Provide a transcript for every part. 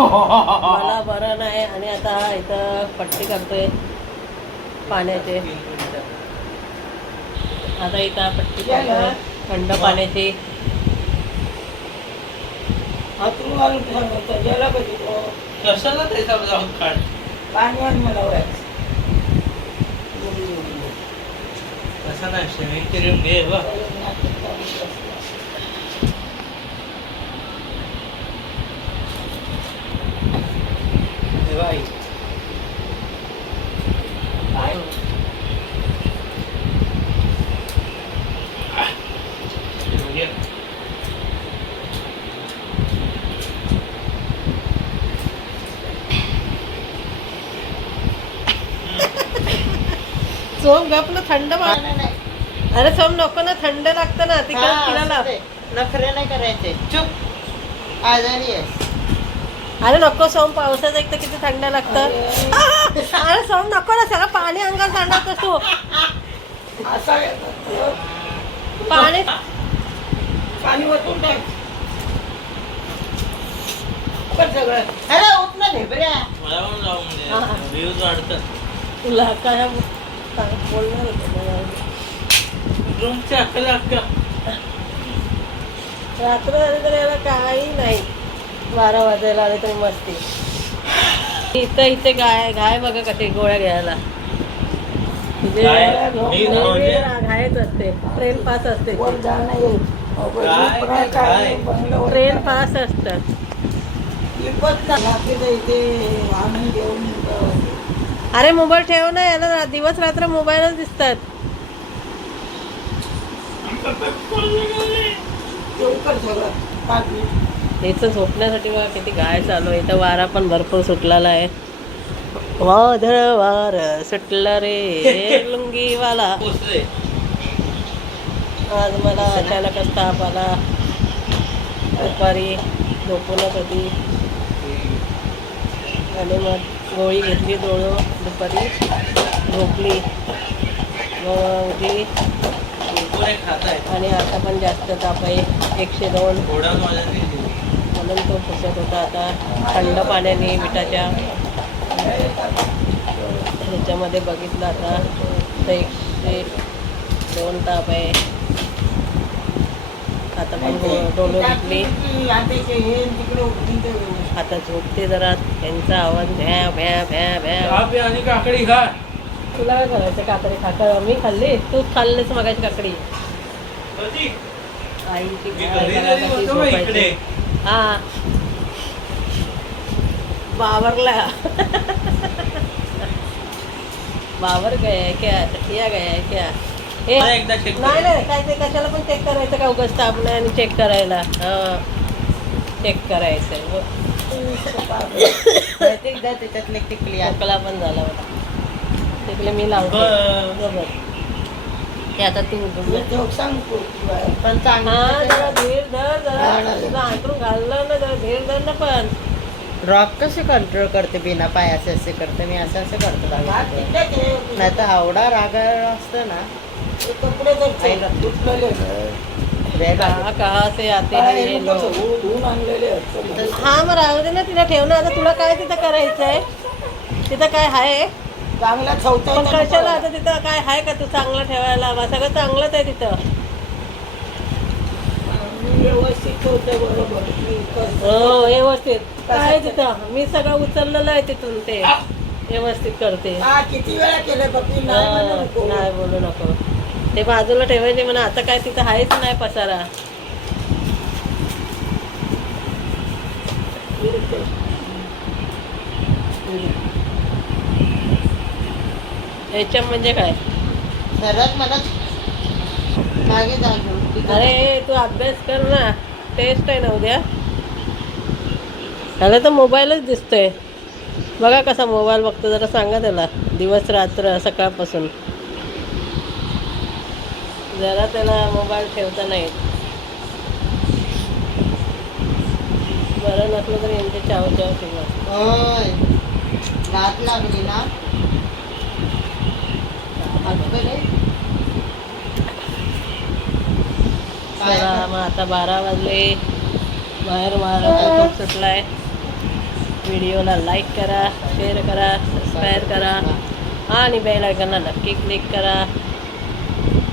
मला बरं नाही आणि आता इथं पट्टी करतोय पाण्याचे. आता इथं पट्टी करतोय थंड पाण्याची. कशाला त्याचा जाऊन काढ तसा नाही स्विमिंग करून घे बघ. सोम गपलं थंड पाणी. अरे सोम नको ना, थंड लागतं ना तिला लाव. नखरे नाही करायचे. चुप आजारी आहे. अरे नको सोम, पावसाचं एक तर किती थंड लागतं. अरे सोम नको ना, सगळं पाणी अंगावर सांडवतोस तू. पाणी पाणी वतून टाक सगळं. अरे उठ ना ढेबऱ्या. मला पण जाऊ म्हणजे व्ह्यूज वाढतात. तुला काय बोलणार होतं रूमच्या अक्कला अक्का रात्र झाली तरी याला काही नाही. 12 वाजायला आले तरी मस्ती. इथं इथे घाय बघा कशी गोळ्या घ्यायला. घायच असते, ट्रेन पास असते, ट्रेन पास असतं. अरे मोबाईल ठेव ना, याला दिवस रात्र मोबाईलच दिसतात. इथं झोपण्यासाठी बघा किती गाय चालू आहे. इथं वारा पण भरपूर सुटलेला आहे. वादळ वार सुटलं रे लुंगीवाला. आज मला अचानकच ताप आला. दुपारी झोपूनच होती आणि मग गोळी घेतली डोळं. दुपारी झोपली, मग उठली आणि आता पण जास्त ताप आहे, 102. म्हणून तो पुसत होता. आता थंड पाण्याने मिठाच्या ह्याच्यामध्ये बघितलं. आता तर 102 ताप आहे. आता पण डोलो घेतली. आता झोपते जरा. त्यांचा आवाज भ्या भ्या भ्या भ्या. आणि काकडी खा. तुला काय करायचं? काकडी खाकर मी खाल्ली, तूच खाल्लीस मगाची काकडी. आईची हा बावरला. बावर गया क्या? किया गया क्या? नाही नाही काय ते कशाला पण चेक करायचं का? उगाच ताप नाही आणि चेक करायला. चेक करायचं. त्याच्यातले टिकली खोकला पण झाला मला. तिकडे मी लावतो बरोबर. ते आता तू पण हा जरा धीर धर. जरा तुझं अंतरून घाललं ना, जरा धीर धर ना. पण रॉक कसे कंट्रोल करते बिना पाय असे करते मी. असं करतो नाही तर आवडा राग असतं ना. कहा से आते हैं ये लोग. हा मग राहू दे ना, तिला ठेव ना. आता तुला काय तिथं करायचंय? तिथं काय आहे चांगला पण कशाला? आता तिथं काय आहे का तू चांगलं ठेवायला? सगळं चांगलंच आहे तिथं. व्यवस्थित होतं बरोबर. हो व्यवस्थित काय तिथं. मी सगळं उचललेलं आहे तिथून. ते व्यवस्थित करते. किती वेळा केलं बघ. नाही बोलू नको. ते बाजूला ठेवायचे म्हणा. आता काय तिथं आहेच नाही पसारा. याच्या म्हणजे काय? घरात मला मागे जा. अरे तू अभ्यास कर ना, टेस्ट आहे ना उद्या. त्याला तर मोबाईलच दिसतोय. बघा कसा मोबाईल बघतो. जरा सांगा त्याला दिवस रात्र सकाळपासून. जरा त्याला मोबाईल ठेवता नाही. बरं नसलं तरी यांचे चाव चाव सुरू. रात लागली ना. मग आता 12 वाजले. बाहेर खूप सुटलाय. व्हिडिओला लाईक करा, शेअर करा, सबस्क्राईब करा आणि बेल आयकॉनला नक्की क्लिक करा.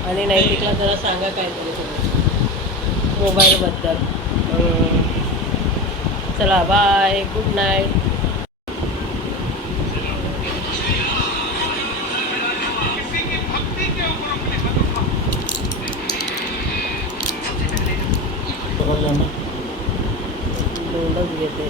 आणि नैतिकला जरा सांगा काहीतरी तुम्ही मोबाईलबद्दल. चला बाय, गुड नाईट. दोनच घेते.